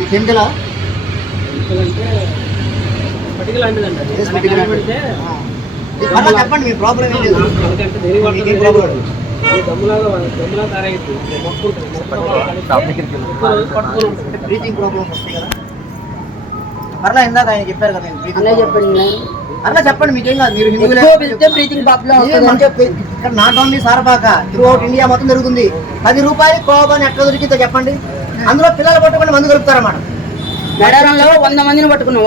ఈ కెమికలా చెప్పండి మీ ప్రాబ్లం ఏం లేదు. బ్రీతింగ్ ప్రాబ్లమ్స్ వస్తాయి కదా. మరలా ఇందాక ఆయన చెప్పారు కదా, చెప్పండి అలా చెప్పండి మీకేం కాదు. మీరు బ్రీతింగ్ ప్రాబ్లం ఇక్కడ not only Sarapaka, through out India మొత్తం జరుగుతుంది. 10 రూపాయలు కోబాని ఎట్లా దొరికితే చెప్పండి. అందులో పిల్లలు పట్టుకుని మందు కలుపుతారన్నమాట. మేడారంలో 100 మందిని పట్టుకున్నాం.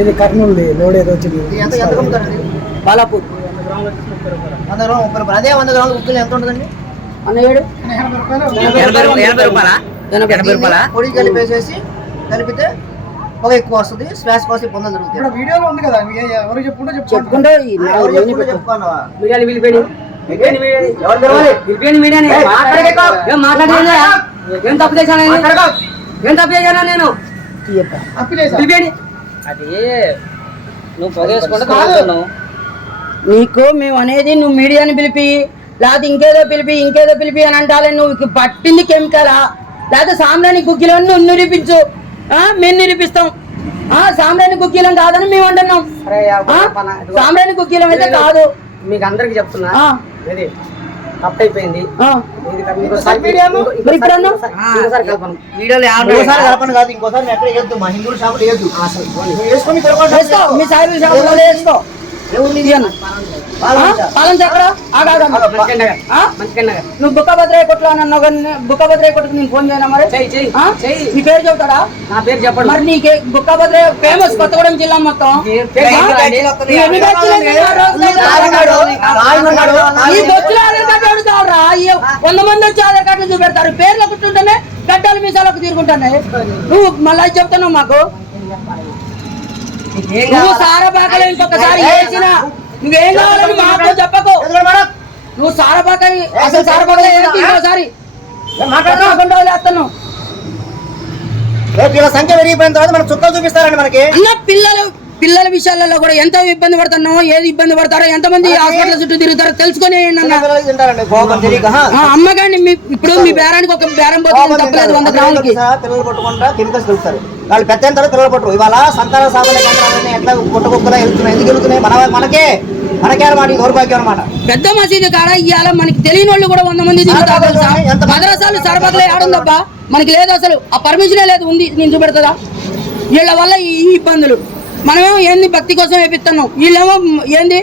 ఇది కర్నూలు లోడ్ ఏదో వచ్చింది. ఎంత కమ్ముతారండి? బాలాపూర్ 100 గ్రాములు 30 రూపాయలు. అదే 100 గ్రాములు ఉప్పులు ఎంత ఉంటుందండి? 80 రూపాయల పొడి కలిపేసేసి కలిపితే పొగ ఎక్కువ వస్తుంది, స్లాష్ కోసం పొందలు జరుగుతుంది. వీడియోలో ఉంది కదా, ఎవరు చెప్పుకుంటే చెప్పుకుంటే చెప్పుకున్నావా? ఏం తప్పు చేశాను నేను? అది నువ్వు పొగేసుకుంటే నీకు మేము అనేది నువ్వు మీడియాని పిలిపి లేకపోతే ఇంకేదో పిలిపి అని అంటాలే. నువ్వు పట్టింది కెమికలా లేకపోతే సాంబ్రాణి గుగ్గిలను నువ్వు నిరూపించు, మేము నిరూపిస్తాం. సాంబ్రాణి గుగ్గిలం కాదని మేము అంటున్నాం. సాంబ్రాణి గుగ్గిలం అయితే కాదు. మీకు అందరికి చెప్తున్నా, తప్పైపోయింది. కలపను కాదు, ఇంకోసారి ఎక్కడ వేయద్దు. మా హిందువుల షాపులు వేయద్దు. మీ సాయిబుల షాపులో వేసుకో. నువ్వు బుక్కభద్రయ్య కొట్లో అన్నావు కానీ బుక్కభద్రయ్య కొట్టుకు నేను ఫోన్ చేయనా? మరి నీ పేరు చెబుతాడా? నా పేరు చెప్పండి. మరి నీకే బుక్కభద్రయ్య ఫేమస్ కొత్తగూడెం జిల్లా మొత్తం. ఈ బొచ్చులు ఆధార్ కార్డు అడుగుతావురా? 100 మంది వచ్చి ఆధార్ కార్డులు చూపెడతారు. పేర్లు ఒకటి గడ్డలు మీసాలకు తీరుకుంటున్నాయి. నువ్వు మళ్ళీ చెప్తున్నావు మాకు. నువ్వు సారపాకలో ఇంకొకసారి వేసినా నువ్వేం కావాలని మాకు చెప్పకు. నువ్వు సారపాక అసలు సారపాకలో ఇంకోసారి సంఖ్య పెరిగిపోయిన తర్వాత మనకు చుక్కలు చూపిస్తారండి. మనకి పిల్లల విషయాలలో కూడా ఎంత ఇబ్బంది పడుతున్నామో, ఏది ఇబ్బంది పడతారో, ఎంతమంది హాస్పిటల్ చుట్టూ తిరుగుతారో తెలుసుకుని అమ్మగాని. ఇప్పుడు మీ బేరానికి ఒక బేరం పోతుంది తప్పలేదు. 100 గ్రాములకి పిల్లలు పట్టుకుంటా కెమికల్స్ కలుపుతారు. వాళ్ళు పెద్ద ఎంత పిల్లలు పట్టరు. ఇవాళ సంతాన సాధన కేంద్రాలన్నీ ఎట్లా పుట్టకుక్కలా వెళ్తున్నాయి. ఎందుకు వెళ్తున్నాయి? మనకే అన్నమాట. ఈ దౌర్భాగ్యం అనమాట. పెద్ద మసీదు కాడ ఇవాళ మనకి తెలియని వాళ్ళు కూడా 100 మంది మద్రసాలు సరబతులు ఆడుందబ్బా. మనకి లేదు అసలు. ఆ పర్మిషనే లేదు. ఉంది నేను చూపెడతా. వీళ్ళ వల్ల ఈ ఇబ్బందులు. మనమేమో ఏంది భక్తి కోసం వేపిస్తున్నాం. వీళ్ళేమో ఏంది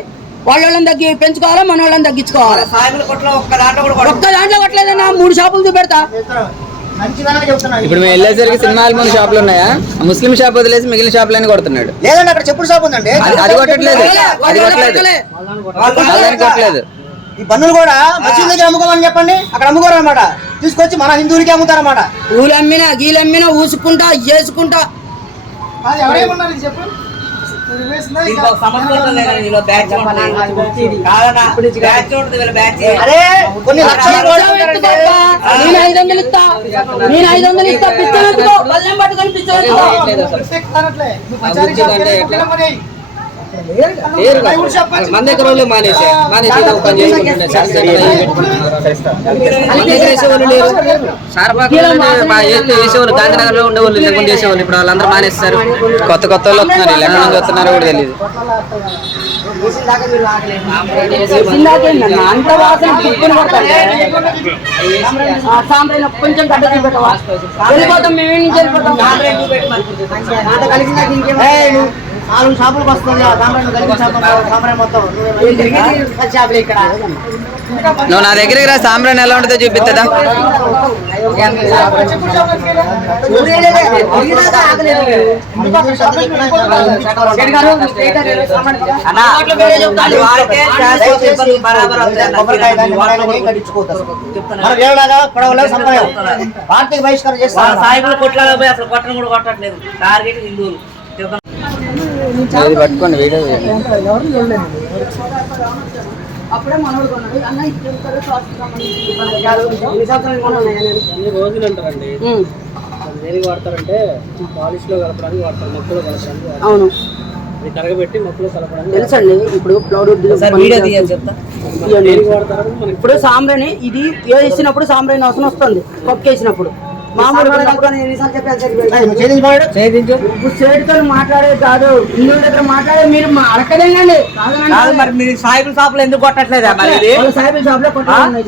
వాళ్ళని పెంచుకోవాలా, మన వాళ్ళని తగ్గించుకోవాలా. ఒక్క దాంట్లో కొట్టలేదన్నా 3 షాపులు చూపెడతా. ఇప్పుడు మేము వెళ్ళేసరికి సినిమాల ముందు షాపులు ఉన్నాయా? ముస్లిం షాప్ వదిలేసి మిగిలిన షాపులన్నీ కొడుతున్నాడు. లేదండి, అక్కడ చెప్పుడు షాప్ ఉందండి. అది కొట్టట్లేదు. ఈ పన్నులు కూడా మసీదు దగ్గర అమ్ముకోమని చెప్పండి. అక్కడ అమ్ముకోరు అనమాట. తీసుకొచ్చి మన హిందువులకి అమ్ముతారన్నమాట. ఊలమ్మినా గీలమ్మినా ఊసుకుంటా చేసుకుంటా. కొన్ని లక్షలు నేను 500 ఇస్తా. పిచ్చో బల్లెం పట్టుకొని పిచ్చో మన దగ్గర వాళ్ళు మానేసే పని చేసేవాళ్ళు గాంధీనగర్ లో ఉండేవాళ్ళు లేకుండా చేసేవాళ్ళు. ఇప్పుడు వాళ్ళందరూ మానేస్తారు. కొత్త వాళ్ళు వస్తున్నారు. ఎక్కడ నుంచి వస్తున్నారో కూడా తెలియదు. అంత వాసన కొంచెం గడ్డ చూపెట్టవా? వెళ్ళిపోతాం. మేమే నుంచి వెళ్ళిపోతాం. 4 షాపులకు వస్తుంది. నువ్వు నా దగ్గరికి రా. సాంబ్రాన్ ఎలా ఉంటుందో చూపిస్తుందా? ఆర్థిక బహిష్కరణ చేస్తారు. సాయిబులు కొట్లాగా పోయి అసలు కొట్టను కూడా కొట్టట్లేదు. టార్గెట్ హిందువులు. పట్టుకోండి వీడియో. అప్పుడే మనోడు కొన్నాడు. అన్న రోజులు అంటారండి. దేనికి వాడతారంటే పాలిష్ లో కలపడానికి వాడతారు. మొక్కలు కలపడానికి. అవును. తెలుసండి. ఇప్పుడు ప్లౌడ్ ఇప్పుడు సాంబ్రాణి ఇది వేసినప్పుడు సాంబ్రాణి అవసరం వస్తుంది. పప్పు వేసినప్పుడు మామూలు చేతితో మాట్లాడేది కాదు. ఇందులో దగ్గర మాట్లాడే మీరు అడగలేండి. మరి మీరు సాయిబుల్ షాప్ లో ఎందుకు కొట్టట్లేదా? సాయిబుల్ షాప్ లో కొట్టాలి.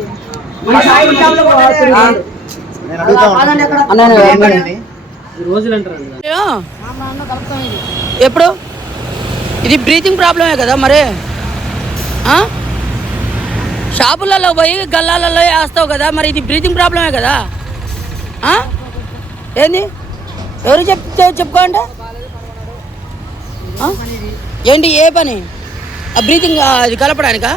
ఎప్పుడు ఇది బ్రీతింగ్ ప్రాబ్లమే కదా మరి. షాపులలో పోయి గల్లాలలో వేస్తావు కదా మరి, ఇది బ్రీతింగ్ ప్రాబ్లమే కదా. ఏంది ఎవరు చెప్పుకోండి ఏంటి ఏ పని ఆ బ్రీతింగ్ అది కలపడానికా?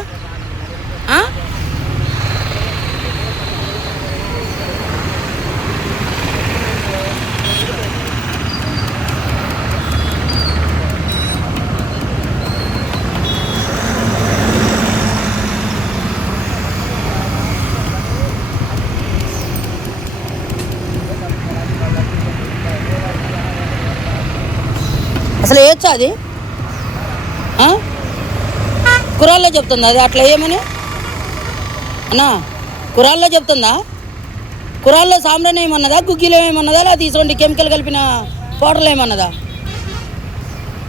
అసలు వేయచ్చా అది? కురాల్లో చెప్తుందా అది అట్లా వేయమని? అన్నా కురాల్లో చెప్తుందా? కురాల్లో సాంబ్రాణి ఏమన్నదా, గుగ్గిలో ఏమన్నదా, లేదా తీసుకోండి కెమికల్ కలిపిన పౌడర్లు ఏమన్నదా?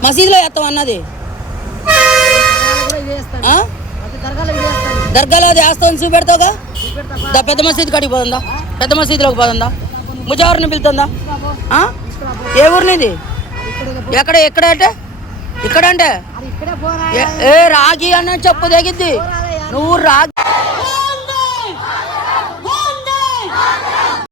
మసీదులో వేస్తాం అన్నది దర్గాలో అది వేస్తామని చూపెడతావుగా. పెద్ద మసీదు కాడికి పోతుందా? పెద్ద మసీదులోకి పోతుందా? ముజావర్ని పిలుతుందా? ఏ ఊరినిది? ఎక్కడ ఎక్కడ అంటే ఇక్కడ అంటే ఏ రాగి అని చెప్పు తగ్గిద్ది. నువ్వు రాగి